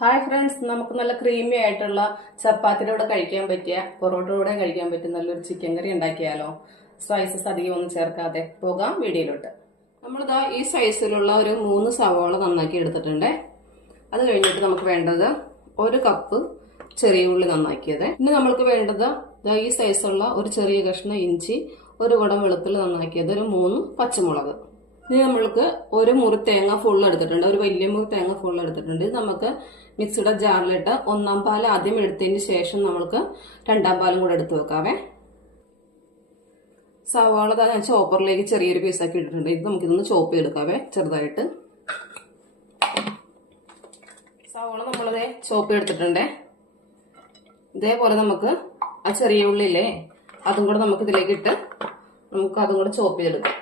Hi friends, നമുക്ക് നല്ല creamy ആയിട്ടുള്ള ചപ്പാത്തിയുടെ കൂടെ കഴിക്കാൻ പറ്റിയ, പൊറോട്ടയുടെ കൂടെ കഴിക്കാൻ പറ്റിയ നല്ലൊരു ചിക്കൻ കറി ഉണ്ടാക്കിയാലോ. സ്പൈസസ് അധികം ഒന്നും ചേർക്കാതെ പോകാം വീഡിയോയിലോട്ട്. നമ്മളിതാ ഈ സൈസിലുള്ള ഒരു 3 സവാള നന്നാക്കി എടുത്തിട്ടുണ്ട്. അത് കഴിഞ്ഞിട്ട് നമുക്ക് വേണ്ടത് 1 കപ്പ് ചെറിയ ഉള്ളി നന്നാക്കിയത്. ഇനി നമ്മൾക്ക് വേണ്ടത് ഈ സൈസുള്ള ഒരു ചെറിയ കഷ്ണം ഇഞ്ചി, 1 കുടം വെളുത്തുള്ളി നന്നാക്കിയത്, ഒരു 3 പച്ചമുളക്. ഇനി നമ്മൾക്ക് ഒരു മുറി തേങ്ങ ഫുൾ എടുത്തിട്ടുണ്ട്, ഒരു വലിയ മുറി തേങ്ങ ഫുൾ എടുത്തിട്ടുണ്ട്. ഇത് നമുക്ക് മിക്സിയുടെ ജാറിലിട്ട് 1-ാം പാൽ ആദ്യം എടുത്തതിന് ശേഷം നമ്മൾക്ക് 2-ാം പാലും കൂടെ എടുത്ത് വെക്കാവേ. സവാള ഞാൻ ചോപ്പറിലേക്ക് ചെറിയൊരു പീസാക്കി ഇട്ടിട്ടുണ്ട്. ഇത് നമുക്കിതൊന്ന് ചോപ്പ് ചെയ്തെടുക്കാവേ ചെറുതായിട്ട്. സവാള നമ്മളതേ ചോപ്പ് ചെയ്തെടുത്തിട്ടുണ്ട്. ഇതേപോലെ നമുക്ക് ആ ചെറിയ ഉള്ളില്ലേ അതും കൂടെ നമുക്ക് ഇതിലേക്ക് ഇട്ട് നമുക്ക് അതും കൂടെ ചോപ്പ് ചെയ്തെടുക്കാം.